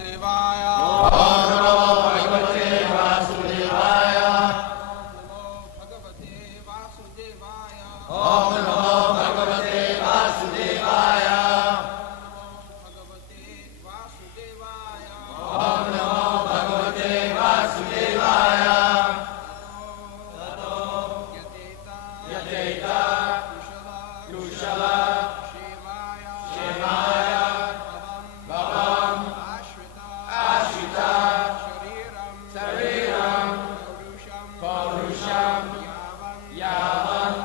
देवाय ओम नमो भगवते वासुदेवाय नमो भगवते वासुदेवाय ओम नमो भगवते वासुदेवाय भगवते वासुदेवाय ओम नमो भगवते वासुदेवाय ततो यतेता कुशल कुशल क्षेमाय भवम् आश्रिता शरीरम् पौरुषं यावन्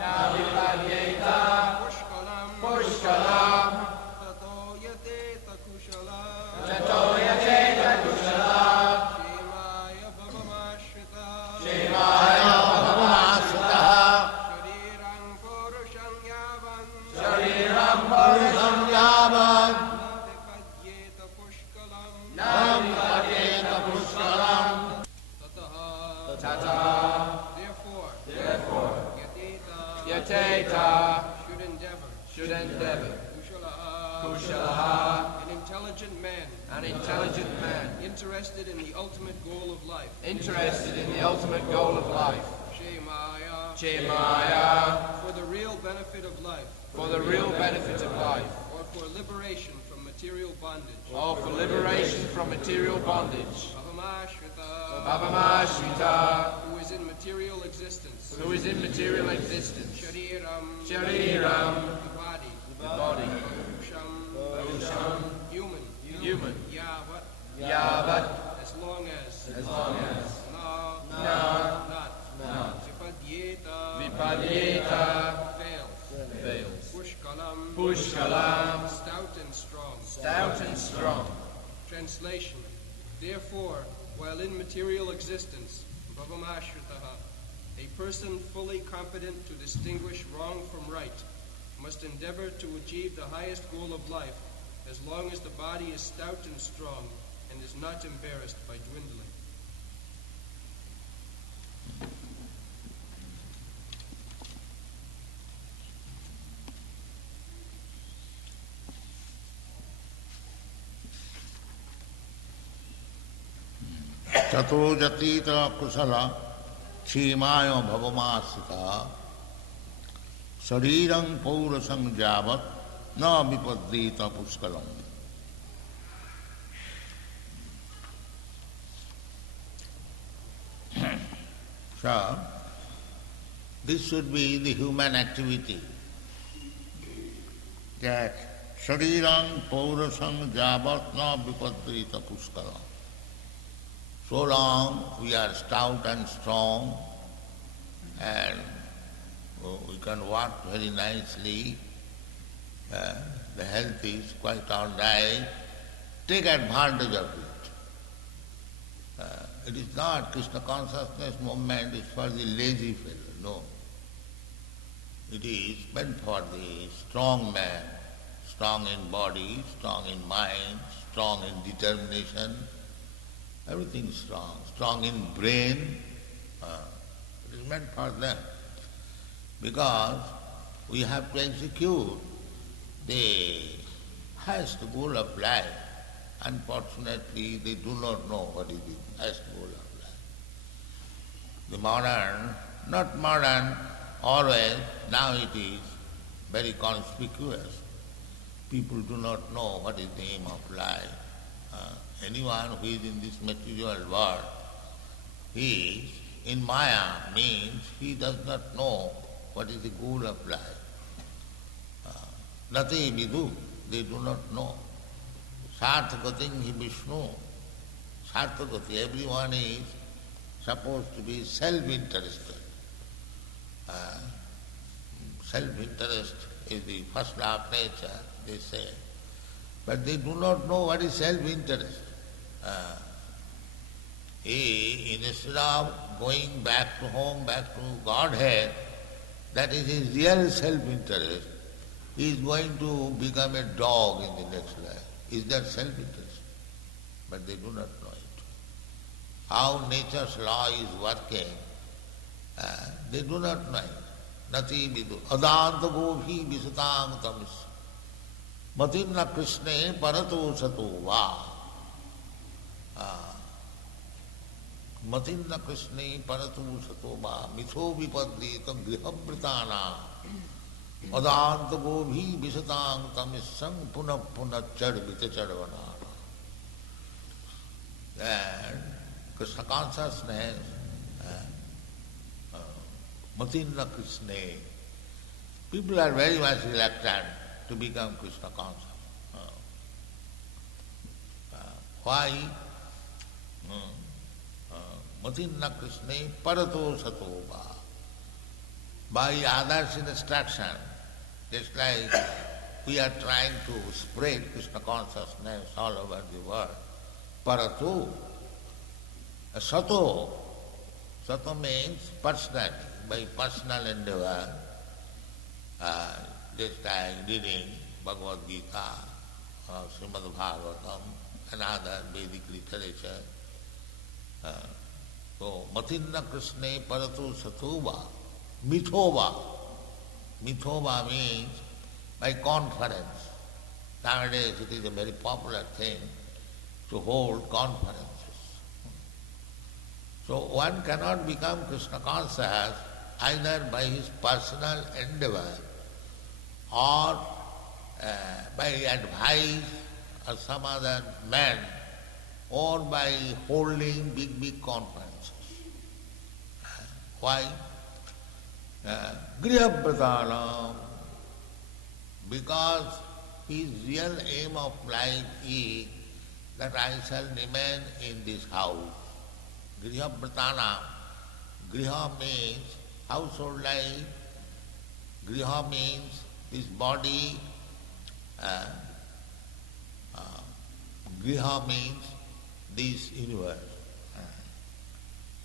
न विपद्येत पुष्कलम् ततो यतेत कुशल ततो यतेत कुशल क्षेमाय भवमाश्रिता क्षेमाय भवमाश्रितः शरीरं पौरुषं यावन् शरीरम् पौरुषं यावन् न विपद्येत पुष्कलम् ततः Therefore, यतेता should endeavor Kushalaha, an intelligent man, interested in the ultimate goal of life, interested in the ultimate goal of life, Chemaya, for the real benefit of life, for the real benefit of life, or for liberation from material bondage. or for liberation from material bondage. Bhavamashvita, Bhavamashvita, who is in material existence, who is in material existence, Shariram, Shariram, the the body, Purusham, human, human, Yavat, Yavat, as long as, na, not, Vipadyeta, Vipadyeta, fails, fails, Pushkalam, Pushkalam, stout and strong. stout and strong. Translation. Therefore, while in material existence, Bhavamashvitaha, a person fully competent to distinguish wrong from right, must endeavor to achieve the highest goal of life as long as the body is stout and strong and is not embarrassed by dwindling. ततो जतीत कुशल क्षेमाय भवमाश्रिता शरीरं पौरुषं यावत् न विपद्येत पुष्कलम्. So, this should be the human activity, that shariram paurusam javat na vipaddrita puskalam. So long we are stout and strong and we can walk very nicely, the health is quite all right, take advantage of it. It is not Krishna consciousness movement is for the lazy fellow, no. It is meant for the strong man, strong in body, strong in mind, strong in determination, everything is strong, strong in brain. It is meant for them. Because we have to execute the highest goal of life. Unfortunately, they do not know what is the highest goal of life. The modern, not modern, always, now it is very conspicuous. People do not know what is the aim of life. Anyone who is in this material world, he is in Maya, means he does not know what is the goal of life. Nati vidu, they do not know. Sarthagatim hi Vishnu. Sarthagati, everyone is supposed to be self-interested. Self-interest is the first law of nature, they say. But they do not know what is self-interest. Instead of going back to home, back to Godhead, that is his real self-interest, he is going to become a dog in the next life. Is that self-interest? But they do not know it. How nature's law is working, they do not know it. Nati vidu. Adanta gohi visatang tamis. Matinna Krishne parato sato va. Matinna Krishne parato sato va. Mitho vipadrita grihabritana. Adanta gobhi visatang tamisang punah punah chadvita chadvanana. Then Krishna consciousness, Matinna Krishne. People are very much reluctant to become Krishna conscious. Why? Matinna Krishne parato sato va. By others' instruction, just like we are trying to spread Krishna consciousness all over the world. Parato, sato. Sato means personally, by personal endeavor, just like reading Bhagavad Gita, Srimad Bhagavatam, and other Vedic literature. So, Matinna Krishne parato satova, mithova. Mithova means by conference. Nowadays it is a very popular thing to hold conferences. So one cannot become Krishna conscious either by his personal endeavor or by advice of some other man or by holding big conferences. Why? Grihabhratana, because his real aim of life is that I shall remain in this house. Grihabhratana, griha means household life, griha means this body, griha means this universe.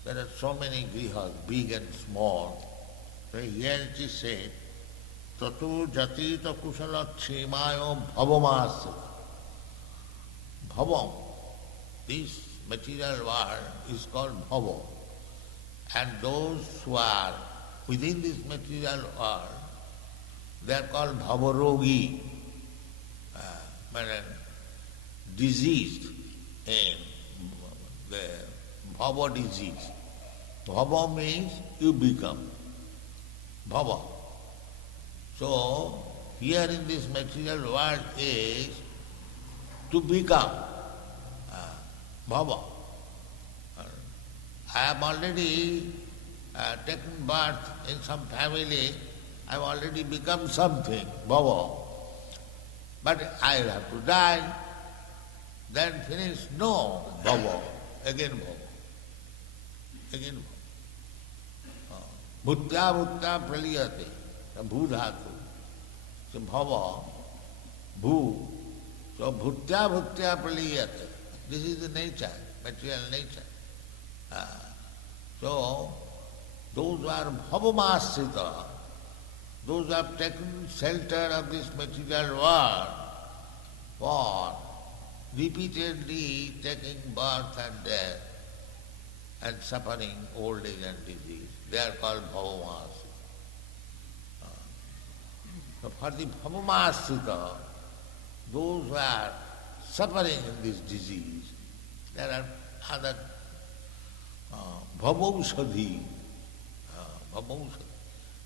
There are so many grihas, big and small. So here it is said, Tatu jatita kusala ksemayo bhavamasya. Bhavam, this material world is called bhava. And those who are within this material world, they are called bhavarogi, diseased in the bhava disease. Bhava means you become. Bhava. So, here in this material world is to become bhava. I have already taken birth in some family, I have already become something, bhava. But I will have to die, then finish, no, bhava, again bhava, again bhava. Bhutya bhutya praliyate, bhu dhatu. So bhava, bhu. So bhutya bhutya praliyate. This is the nature, material nature. So those who are bhavamasrita, those who have taken shelter of this material world for repeatedly taking birth and death and suffering old age and disease, they are called bhavamasrita. So for the bhavamasrita, those who are suffering in this disease, there are other bhavausadhi,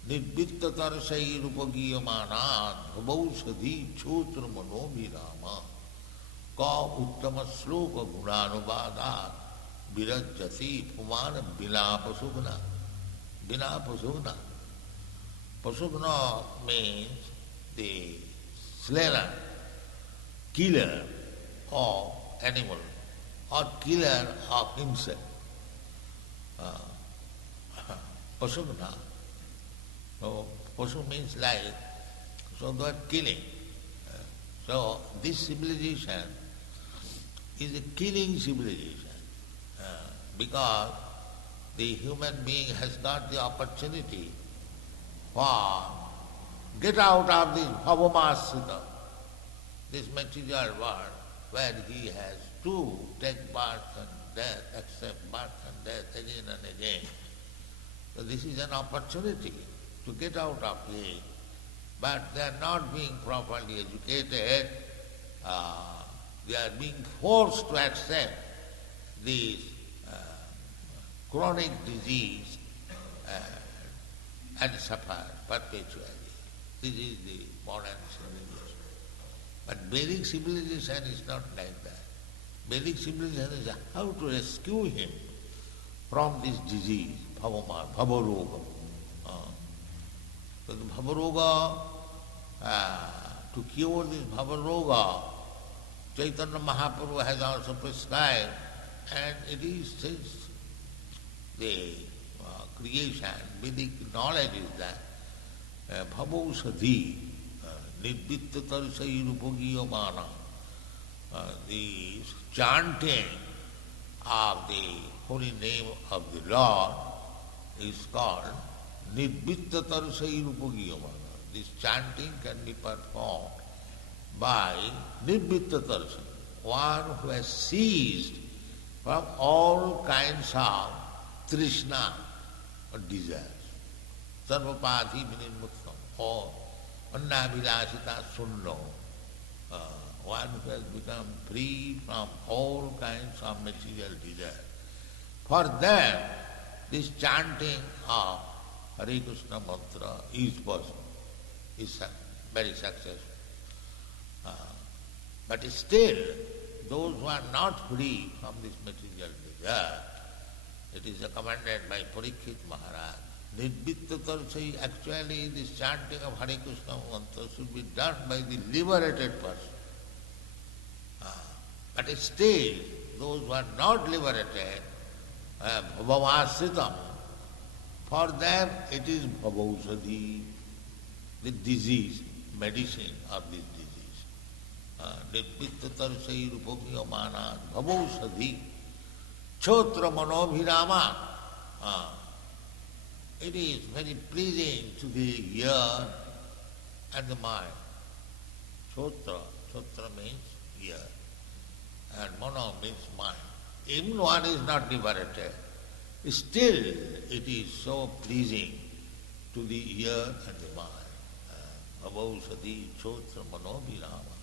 nirvitta tarsai rupagiyamanat bhavausadhi chotra manobhirama ka uttama sloka gunanubhadat virajyati pumana vinapasugna. Vinapasugna. Pasugna means the slayer, killer of animal or killer of himself. Pasugna. So pasu means life. So they are killing. So this civilization is a killing civilization because the human being has got the opportunity for get out of this bhavamasrita, this material world where he has to take birth and death, accept birth and death again and again. So this is an opportunity to get out of it but they are not being properly educated. They are being forced to accept this chronic disease and suffer perpetually. This is the modern civilization. But Vedic civilization is not like that. Vedic civilization is how to rescue him from this disease, bhavaroga. So the bhavaroga, to cure this bhavaroga, Chaitanya Mahaprabhu has also prescribed, and it is since the creation, Vedic knowledge is that bhavausadhi, nirvittatarsairupagiyamana, the chanting of the holy name of the Lord is called nirvittatarsairupagiyamana. This chanting can be performed by nirvittatarsa, one who has ceased from all kinds of trishna or desires. Sarvapati vinirmuktam, or annavilasita sunno, one who has become free from all kinds of material desire. For them, this chanting of Hare Krishna mantra is possible, is very successful. But still, those who are not free from this material desire, it is recommended by Parikshit Maharaj. Nirvittatarsa, actually this chanting of Hare Krishna mantra should be done by the liberated person. But still, those who are not liberated, bhavavasritam, for them it is bhavausadhi, the disease, medicine of this disease. Nirvittatarsa rupakiyamana bhavausadhi, chotra manobhirama. It is very pleasing to the ear and the mind. Chotra means ear, and mano means mind. Even one is not liberated, still it is so pleasing to the ear and the mind. Bhavausadhi chotra manobhirama.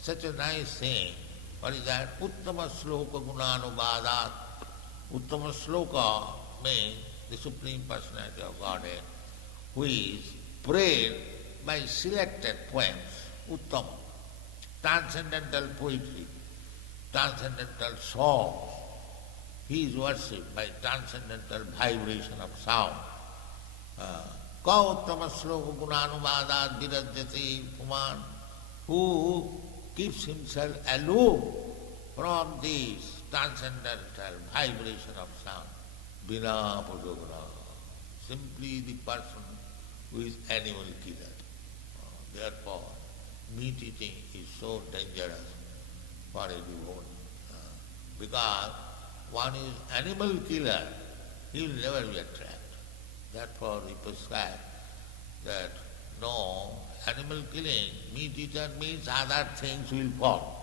Such a nice thing. What is that? Uttama sloka gunanubadat. Uttama sloka means the Supreme Personality of Godhead, who is prayed by selected poems, uttam, transcendental poetry, transcendental songs. He is worshipped by transcendental vibration of sound. Ka uttama sloka gunanubadat virajyati puman, who keeps himself aloof from this transcendental vibration of sound. Vina Padogara, simply the person who is animal killer. Therefore, meat eating is so dangerous for a devotee. Because one is animal killer, he will never be attracted. Therefore, we prescribe that no, animal killing, meat eater means other things will follow.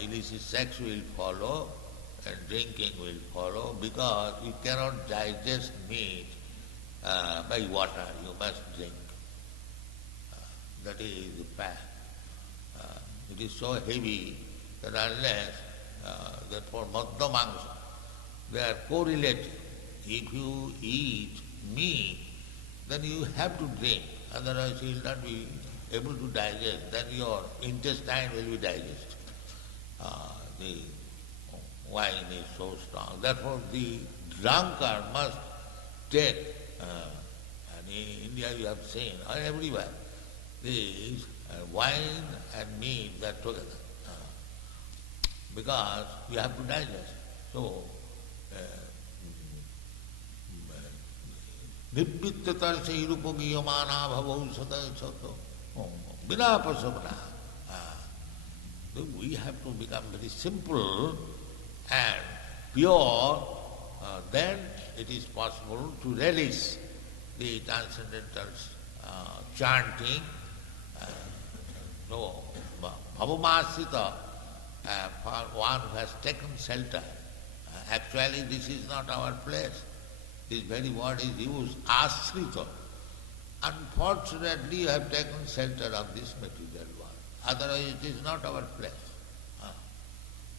Illicit sex will follow, and drinking will follow, because you cannot digest meat by water, you must drink. That is the fact. It is so heavy that unless, therefore Madhya Mangsa, they are correlated. If you eat meat, then you have to drink, otherwise you will not be able to digest, then your intestine will be digested. The wine is so strong. Therefore, the drunkard must take, and in India you have seen, or everywhere, these wine and meat, they are together. Because you have to digest. So, nirvittatarsa irupagiyamana bhavausadha sato vinapasavana. We have to become very simple and pure, then it is possible to relish the transcendental chanting. No, bhavamasrita, for one who has taken shelter. Actually, this is not our place. This very word is used, asrita. Unfortunately, you have taken shelter of this material world. Otherwise, it is not our place.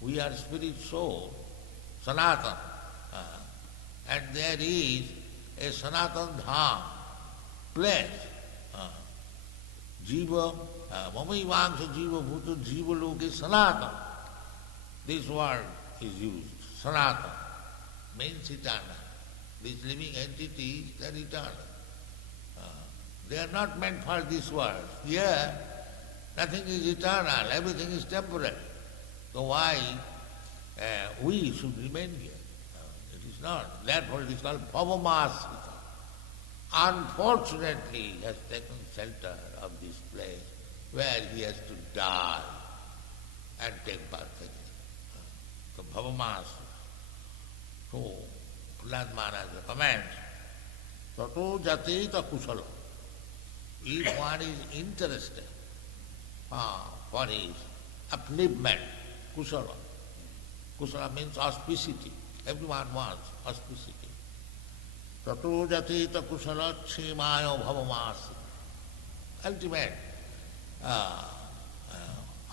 We are spirit soul, Sanatana. And there is a Sanatana Dham, place. Jiva, Mamaivangsha Jiva Bhuta Jiva Loke Sanatana. This word is used, Sanatana, means eternal. These living entities, they are eternal. They are not meant for this world. Here, nothing is eternal, everything is temporary. So why we should remain here? It is not. Therefore it is called Bhavamasrita. Unfortunately, he has taken shelter of this place where he has to die and take birth again. So Bhavamasrita. So Prahlad Maharaj comments, Tato Jateta Kusala. If one is interested for his upliftment, kusala. Kusala means auspicity. Everyone wants auspicity. Tato jatita kusala chimaya bhavamasi. Ultimate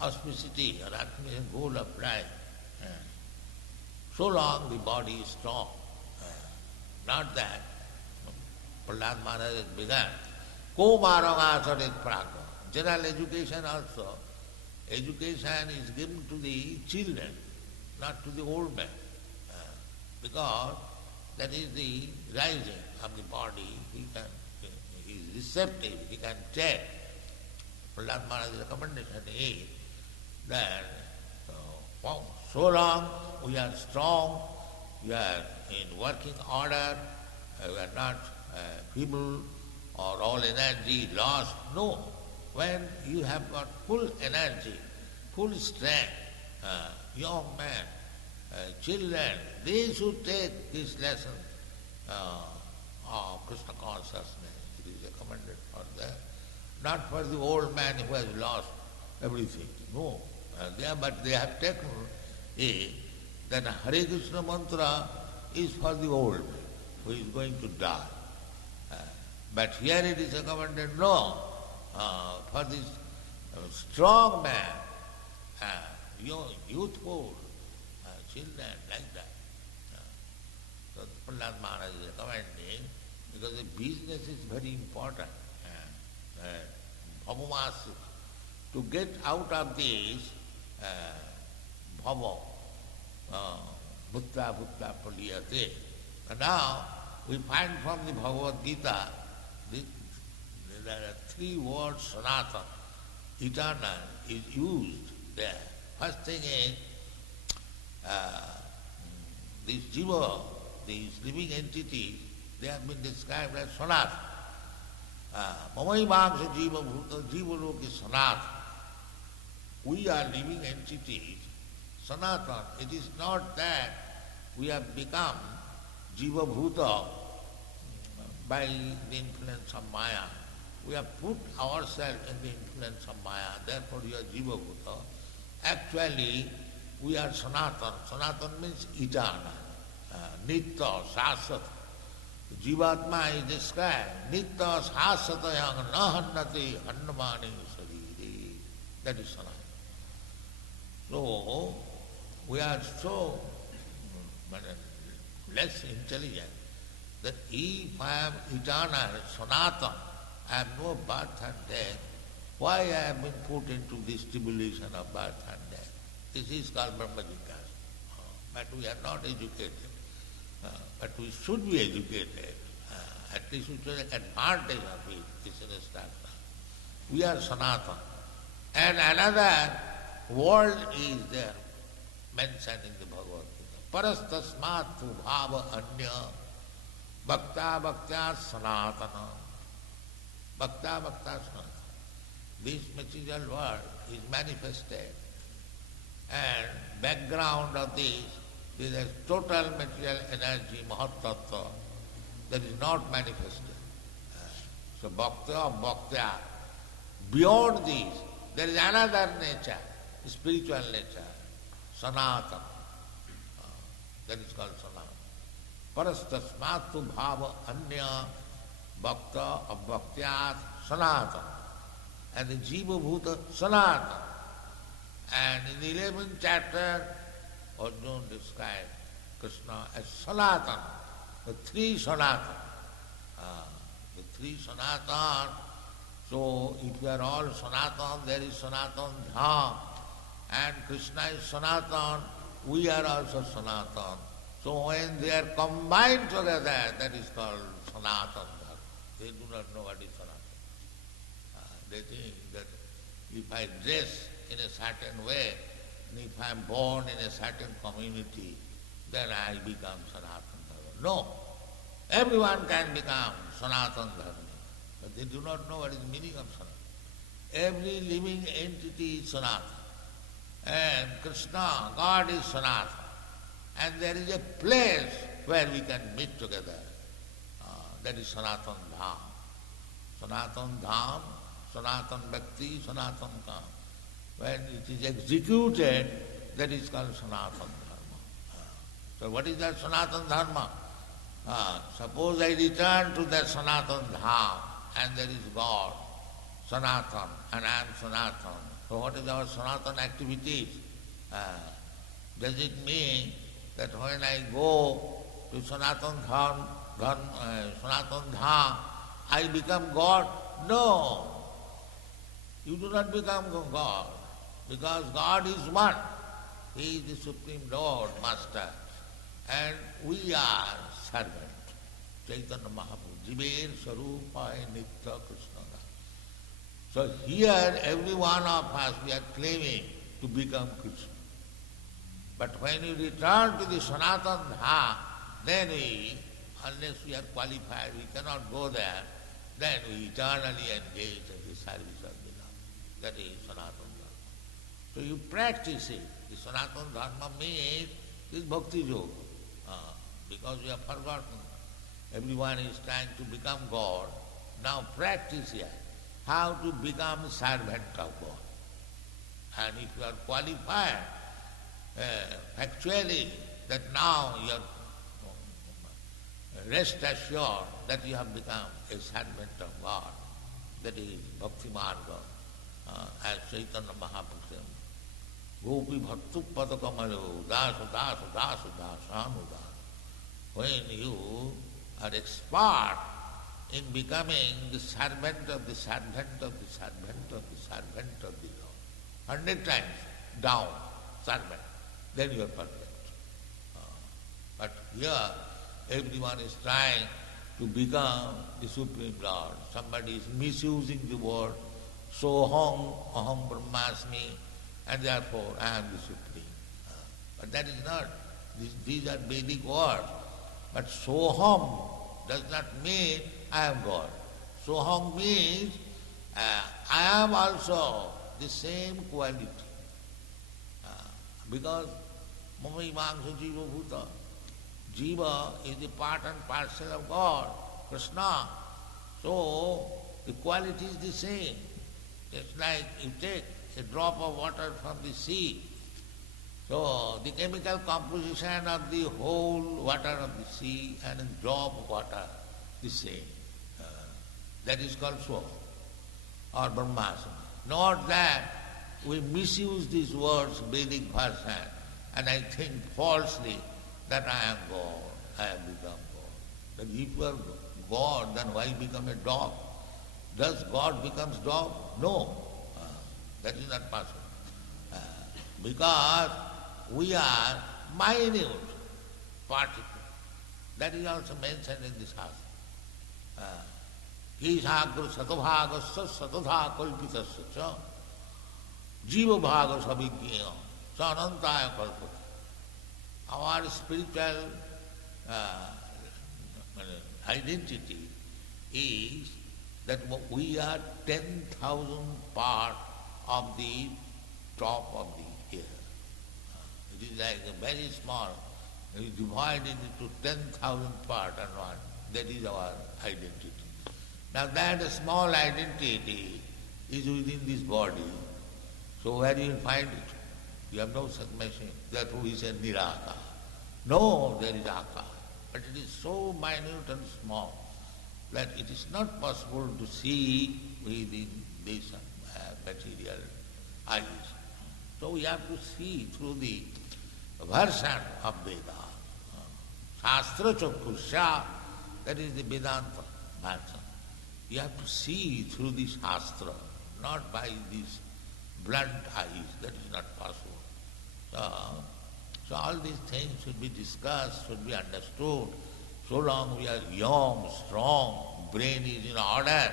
auspicity or ultimate goal of life. So long the body is strong. Not that Prahlad Maharaj has begun. General education also. Education is given to the children, not to the old man. Because that is the rising of the body. He is receptive, he can take. Prahlad Maharaj's recommendation is that so long we are strong, we are in working order, we are not feeble, or all energy lost. No. When you have got full energy, full strength, young men, children, they should take this lesson of Krishna consciousness. It is recommended for them. Not for the old man who has lost everything. No. But they have taken that Hare Krishna mantra is for the old man who is going to die. But here it is recommended, no, for this strong man, youthful children, like that. So Prahlad Maharaj is recommending, because the business is very important. Bhavamasi, to get out of this bhava, bhutta bhutta paliyate. And now we find from the Bhagavad Gita, there are three words, Sanatana, eternal, is used there. First thing is, these jiva, these living entities, they have been described as Sanatana. Mamaivangsha jiva bhuta, jiva loke Sanatana. We are living entities, Sanatana. It is not that we have become jiva bhuta by the influence of Maya. We have put ourselves in the influence of Maya, therefore we are jiva bhuta. Actually, we are Sanatana. Sanatana means eternal, nitya, sasat. Jivatma is described, nitya sasatayang nahannati hannamani sariri. That is Sanatana. So, we are so less intelligent that if I am eternal, Sanatana, I have no birth and death, why I have been put into this tribulation of birth and death? This is called Brahma Jignasa. But we are not educated. But we should be educated. At least we should take advantage of it. This is instruction. We are Sanatana. And another world is there mentioned in the Bhagavad Gita. Parastasmat tu bhava anya bhakta bhaktya sanatana. Bhakta bhakta sanatana. This material world is manifested, and background of this is a total material energy, Mahatattva, that is not manifested. So bhakta, bhaktya, beyond this, there is another nature, spiritual nature, sanatana. That is called sanatana. Parastasmatu bhava anya Bhakta Abhaktyat Sanatana, and the Jiva Bhuta Sanatana. And in the 11th chapter, Arjuna described Krishna as Sanatana, the three Sanatana. The three Sanatana. So if we are all Sanatana, there is Sanatana Dham, and Krishna is Sanatana, we are also Sanatana. So when they are combined together, that is called Sanatana Dharma. They do not know what is Sanatana. They think that if I dress in a certain way, and if I am born in a certain community, then I become Sanatana Dharma. No. Everyone can become Sanatana Dharma. But they do not know what is the meaning of Sanatana. Every living entity is Sanatana. And Krishna, God is Sanatana. And there is a place where we can meet together. That is Sanatana Dham. Sanatana Dham, Sanatana Bhakti, Sanatana Kam. When it is executed, that is called Sanatana Dharma. So what is that Sanatana Dharma? Suppose I return to that Sanatana Dham, and there is God, Sanatana, and I am Sanatana. So what is our Sanatana activities? Does it mean that when I go to Sanatana Dham, I become God? No. You do not become God, because God is one. He is the Supreme Lord, Master, and we are servant. Chaitanya Mahaprabhu, Jiver Sarupaya Nitya Krishna. So here every one of us, we are claiming to become Krishna. But when you return to the Sanatana Dham, then we, unless we are qualified, we cannot go there, then we eternally engage in the service of the Lord. That is Sanatana Dharma. So you practice it. The Sanatana Dharma means this Bhakti Yoga. Because we have forgotten. Everyone is trying to become God. Now practice here how to become servant of God. And if you are qualified, factually, that now you are rest assured that you have become a servant of God. That is Bhakti Marga, as Chaitanya Mahaprabhu said, Gopi Bhaktu Padakamayo, Dasu Dasu Dasu Dasanudas. When you are expert in becoming the servant of the servant of the servant of the servant of the Lord, 100 times down, servant, then you are perfect. But here, everyone is trying to become the Supreme Lord. Somebody is misusing the word, Soham, Aham Brahmasmi, and therefore I am the Supreme. But that is not. These are Vedic words. But Soham does not mean I am God. Soham means I am also the same quality. Because Mama Imamsa Jiva Bhuta, Jiva is the part and parcel of God, Krishna. So the quality is the same. Just like you take a drop of water from the sea. So the chemical composition of the whole water of the sea and a drop of water, the same. That is called Soham or Brahmasmi. Not that we misuse these words, Vedic version, and I think falsely that I am God, I have become God. But if you are God, then why become a dog? Does God become dog? No. That is not possible. Because we are minute particles. That is also mentioned in this house. Kisagru satabhagasya satadha kalpitasya cha jiva bhaga sabhigya cha anantaya kalpata. Our spiritual identity is that we are 10,000 part of the top of the air. It is like a very small, we divide it into 10,000 parts and one. That is our identity. Now that small identity is within this body. So where you will find it? You have no such machine. Therefore we say Niraka. No, there is Aka. But it is so minute and small. that it is not possible to see within this material eyes. So we have to see through the version of Veda. Shastra Chakusha, that is the Vedanta version. You have to see through the Shastra, not by these blunt eyes. That is not possible. So all these things should be discussed, should be understood. So long we are young, strong, brain is in order,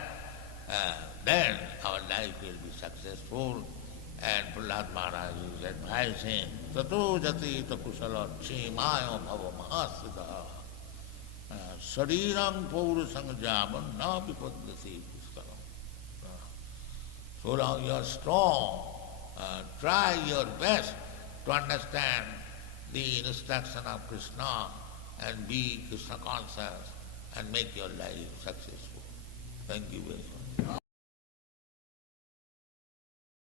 then our life will be successful. And Prahlad Maharaj is advising, Tato jati takusala ksemayo bhava mahasita sarirang paurusang jaman na vipaddati puskaram. So long you are strong, try your best to understand the instruction of Krishna and be Krishna conscious and make your life successful. Thank you very much.